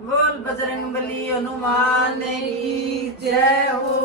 बोल बजरंग बली हनुमान की जय हो।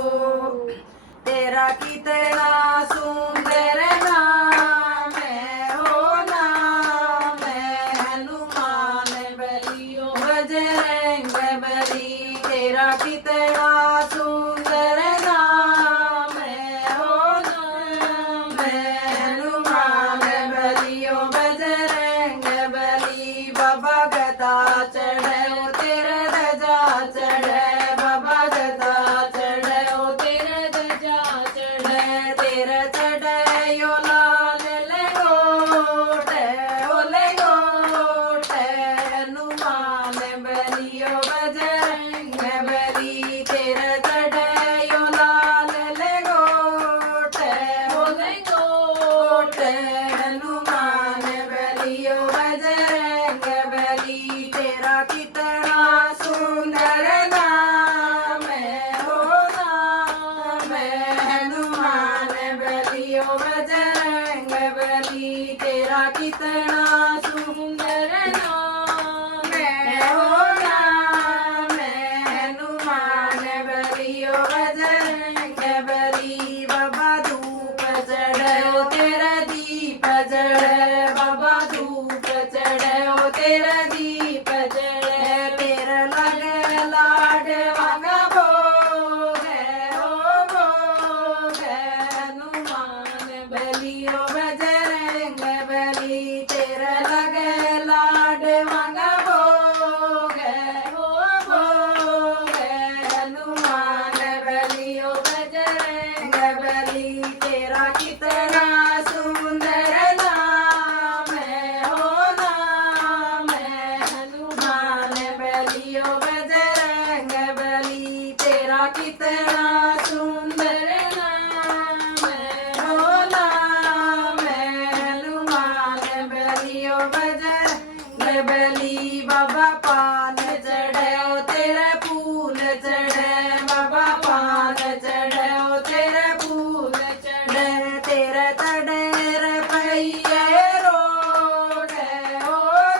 तेरा कितना सुंदर नाम है, हो नाम है हनुमान बली ओ बजरंग बली। तेरा कितना सुंदर नाम है, हो नाम है हनुमान बली ओ बजरंग बली। बाबा गदा चढ़े तेरे ध्वजा चढ़े, बाबा गदा चढ़े ओ तेरे ध्वजा चढ़े। तेरे चढ़े यो लाल लंगोटे ओ लंगोटे हनुमान बली ओ बजरंग बली। तेरे चढ़े यो लाल लंगोटे ओ लंगोटे हनुमान बली ओ बजरंग बली। तेरा कितना सुंदर नाम है, हो नाम है हनुमान बली ओ बजरंग बली। तेरा कितना सुंदर नाम है, हो नाम है हनुमान बली ओ बजरंग बली। बाबा धूप चढ़े ओ तेरा दीप चढ़े, बाबा धूप चढ़े ओ तेरा दीप चढ़े। तेरा लगे लाड वागा भोग है, ओ भोग है हनुमान बली ओ बजरंग बली। तेरा लगे लाड वागा भोग है, ओ भोग है हनुमान बली ओ बजरंग बली। तेरा कितना सुंदर नाम है, हो नाम है हनुमान बली ओ बजरंग बली। तेरा कितना सुंदर नाम है, हो नाम है हनुमान बली ओ बजरंग बली। बाबा पान चढ़े ओ तेरे फूल चढ़े, बाबा पान चढ़े ओ तेरे फूल चढ़े। तेरे तडेर पैये रोग है, ओ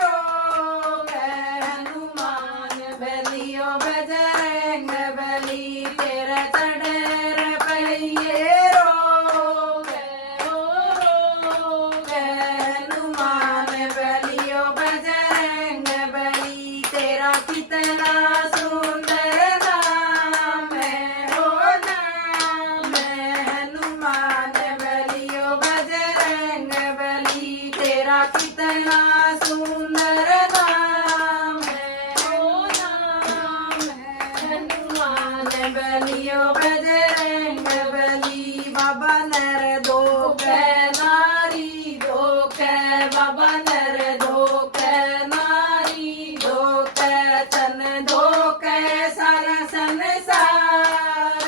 रोग है हनुमान बली ओ बजरंग बली। तेरे तडेर पैये रोग है, ओ रोग है हनुमान बली ओ बजरंग बली। तेरा कितना सुंदर नाम है, हो नाम है हनुमान बली ओ बजरंग बली। तेरा कितना सुंदर नाम है, हो नाम है हनुमान बली ओ बजरंग बली। बाबा नर धोखे नारी धोखे, बाबा नर धोखे नारी धोखे तन धोखे सारा संसार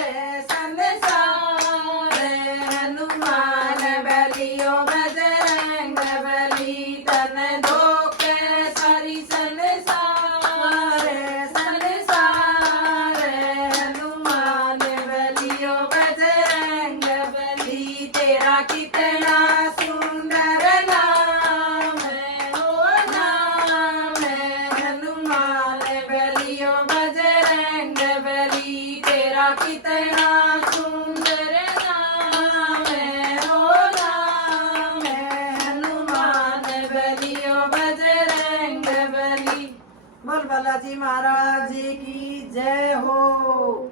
संसार हनुमान बली ओ बजरंग बली। तन धोखे सारी संसार संसार हनुमान बली ओ बजरंग बली। तेरा कितना सुंदर नाम है, हो नाम है हनुमान बली ओ बजरंग बली। तेरा कितना सुंदर नाम है, हो नाम है हनुमान बली ओ बजरंग बली। बोल बालाजी महाराज की जय हो।